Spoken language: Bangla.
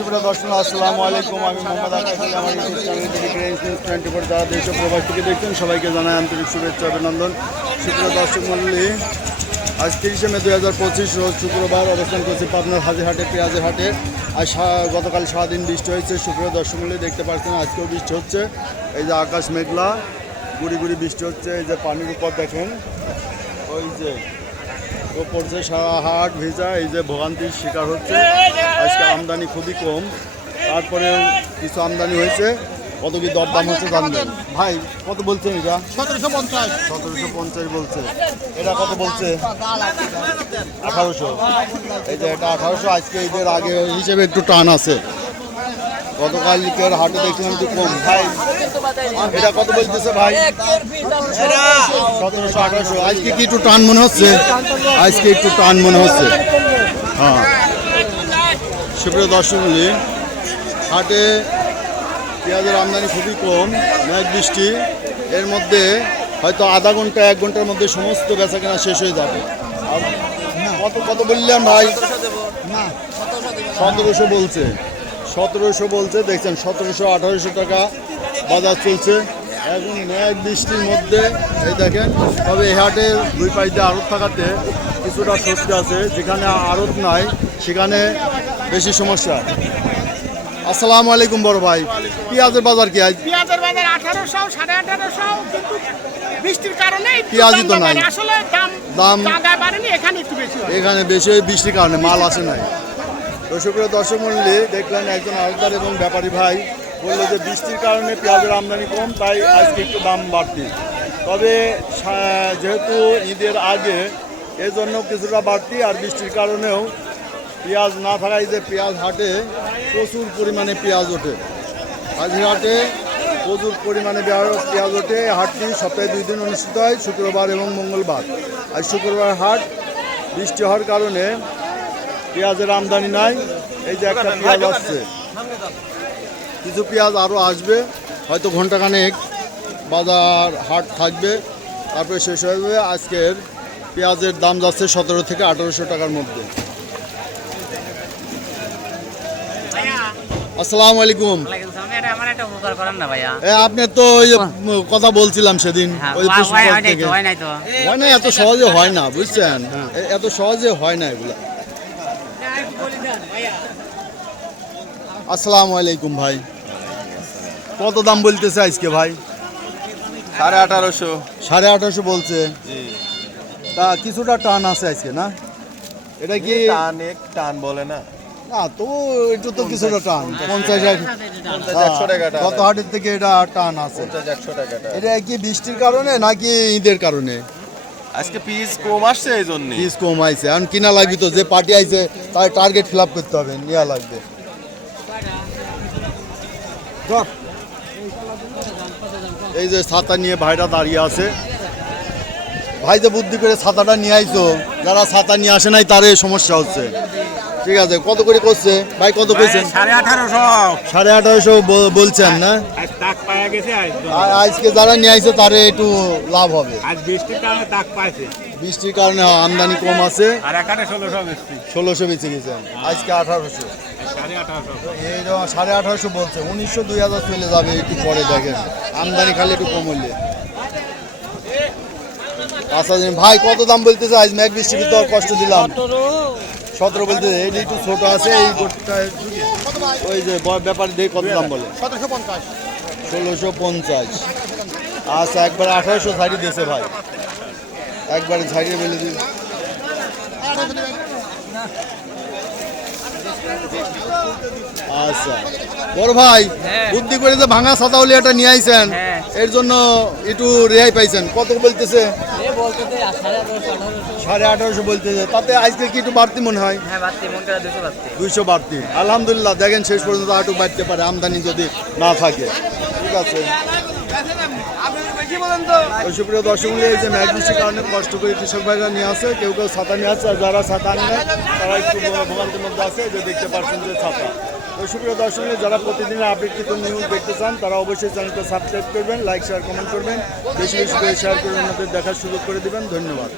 সুপ্রিয় দর্শক আসসালামু আলাইকুম। আমি মোহাম্মদ আকাশ। আমার ইউটিউব চ্যানেল গ্রেন্স নিউজ 24 যারা দেশ ও প্রবাস থেকে দেখছেন সবাইকে জানাই আন্তরিক শুভেচ্ছা অভিনন্দন। সুপ্রিয় দর্শক মণ্ডলী, আজ 30শে মে 2025 রোজ শুক্রবার অবস্থান করছি পাবনার হাজিরহাটে পেঁয়াজের হাটে। আর গতকাল সারাদিন বৃষ্টি হয়েছে। সুপ্রিয় দর্শক মণ্ডলী, দেখতে পাচ্ছেন আজকেও বৃষ্টি হচ্ছে। এই যে আকাশ মেঘলা, গুড়ি গুড়ি বৃষ্টি হচ্ছে। এই যে পানির উপর দেখেন, ওই যে ও পড়ছে, সারা হাট ভিজা। এই যে ভোগান্তির শিকার হচ্ছে। আজকে আমদানি খুবই কম, তারপরে কিছু আমদানি হয়েছে। কত কি দরদাম হচ্ছে জানবেন। ভাই কত বলছেন? এটা 1750 বলছে। এটা কত বলছে? 1800। এই যে এটা 1800। আজকে ঈদের আগে হিসেবে একটু টান আছে। গতকালকের হাটে দেখলাম একটু কম। ভাই এটা কত বলতেছে ভাই? 1700 1800। আজকে কি একটু টান মনে হচ্ছে? আজকে একটু টান মনে হচ্ছে। হ্যাঁ, সুপ্রিয় দর্শকমণ্ডলী, হাটে পেঁয়াজের আমদানি খুবই কম। মেঘ বৃষ্টি, এর মধ্যে হয়তো আধা ঘন্টা 1 ঘন্টার মধ্যে সমস্ত বেচা কেনা শেষ হয়ে যাবে। আর কত কত বললাম ভাই? 1700 বলছে। 1700 বলছে। দেখছেন 1700 1800 টাকা বাজার চলছে এখন মেঘ বৃষ্টির মধ্যে। এই দেখেন, তবে এই হাটে দুই পাশ দিয়ে আড়ত থাকাতে কিছুটা স্বস্তি আছে। যেখানে আড়ত নাই সেখানে বেশি সমস্যা। আসসালামু আলাইকুম বড় ভাই, পেঁয়াজের বাজার কি আজ? পেঁয়াজের বাজার 1800 1850, কিন্তু বৃষ্টির কারণে পেঁয়াজই তো নাই। আসলে দাম জায়গা বাড়েনি, এখানে একটু বেশি হয়। এখানে বেশি ওই বৃষ্টির কারণে মাল আসে নাই। তো সুপ্রিয় দর্শক মণ্ডলী, দেখলেন একজন আড়তদার এবং ব্যাপারী ভাই বললো যে বৃষ্টির কারণে পেঁয়াজের আমদানি কম, তাই আজকে একটু দাম বাড়তি। তবে যেহেতু ঈদের আগে এর জন্য কিছুটা বাড়তি, আর বৃষ্টির কারণেও পেঁয়াজ না থাকায় যে পেঁয়াজ হাটে প্রচুর পরিমাণে পেঁয়াজ ওঠে। হাজিরহাটে প্রচুর পরিমাণে পেঁয়াজ ওঠে। হাটটি সপ্তাহে 2 দিন অনুষ্ঠিত হয়, শুক্রবার এবং মঙ্গলবার। আর শুক্রবার হাট বৃষ্টি হওয়ার কারণে পেঁয়াজের আমদানি নাই। এই যে একটা পেঁয়াজ আসছে, কিছু পেঁয়াজ আরও আসবে, হয়তো ঘন্টাখানেক বাজার হাট থাকবে, তারপরে শেষ হয়ে যাবে। আজকের পেঁয়াজের দাম যাচ্ছে 1700 থেকে 1800 টাকার মধ্যে। আসসালামু আলাইকুম। আপনি তো ওই যে কথা বলছিলাম সেদিন, ওই হয় না, এত সহজে হয় না, বুঝছেন? এত সহজে হয় না এগুলা। আসসালামু আলাইকুম ভাই, কত দাম বলতেছে আজকে ভাই? 1850। 1850 বলছে। তা কিছুটা টান আছে আজকে না? এটা কি টান বলে না? না তো, একটু তো কিছুটা টান। 50-100 টাকা কত হাটের থেকে এটা টান আছে। 50-100 টাকা। এটা কি বৃষ্টির কারণে নাকি ঈদের কারণে? আজকে পিস কম আসছে, এই জন্য পিস কম আইছে। এখন কিনা লাগবে তো, যে পার্টি আইছে তার টার্গেট ফিল আপ করতে হবে, নেওয়া লাগবে। এই যে ছাতা নিয়ে ভাইরা দাঁড়িয়ে আছে। ভাই যে বুদ্ধি করে ছাতাটা নিয়ে আইছো, যারা ছাতা নিয়ে আসে নাই তার সমস্যা হচ্ছে। ঠিক আছে, কত করে করছে ভাই? কত কইছেন? 1850 বলছেন না? আজকে যারা নিয়ে আইছে তারে একটু লাভ হবে। বৃষ্টির কারণে আমদানি কম আছে। 1600 বেঁচে গেছেন, আজকে 1800। এইরকম 1850 বলছে। 1900 2000 চলে যাবে একটু পরে, দেখেন আমদানি খালি একটু কম হলে। আচ্ছা ভাই, কত দাম বলতেছে? আজ মেঘ বৃষ্টির তো কষ্ট দিলাম। 17 বলতেছে। এই একটু ছোট আছে, এই ওই যে ব্যাপারী দিয়ে কত দাম বলে? 1650। আচ্ছা, একবারে 1800 ছাড়িয়ে দিয়েছে ভাই, একবারে ছাড়িয়ে বলে দিই। আচ্ছা বড় ভাই, বুদ্ধি করে যে ভাঙা ছাতা হলে এটা নিয়ে আইছেন, এর জন্য একটু রেহাই পাইছেন। কত বলতেছে? 1850 বলতেছে। তাতে আজকে কি একটু বাড়তি মনে হয়? 200 বাড়তি। আলহামদুলিল্লাহ, দেখেন শেষ পর্যন্ত আটু বাড়তে পারে আমদানি যদি না থাকে। ঠিক আছে। সুপ্রিয় দর্শক, এই যে মেঘ বৃষ্টির কারণে কষ্ট করে কৃষক ভাইরা নিয়ে আসে, কেউ কেউ ছাতা নিয়ে আসছে, আর যারা ছাতা আনে না তারা একটু ভোগান্তির মধ্যে আছে। যে দেখতে পাচ্ছেন যে ছাতা। তো সুপ্রিয় দর্শক, যারা প্রতিদিনের আপডেট নিউজ দেখতে চান তারা অবশ্যই চ্যানেলটা সাবস্ক্রাইব করবেন, লাইক শেয়ার কমেন্ট করবেন, বেশি বেশি করে শেয়ার করে অন্যদের দেখার সুযোগ করে দেবেন। ধন্যবাদ।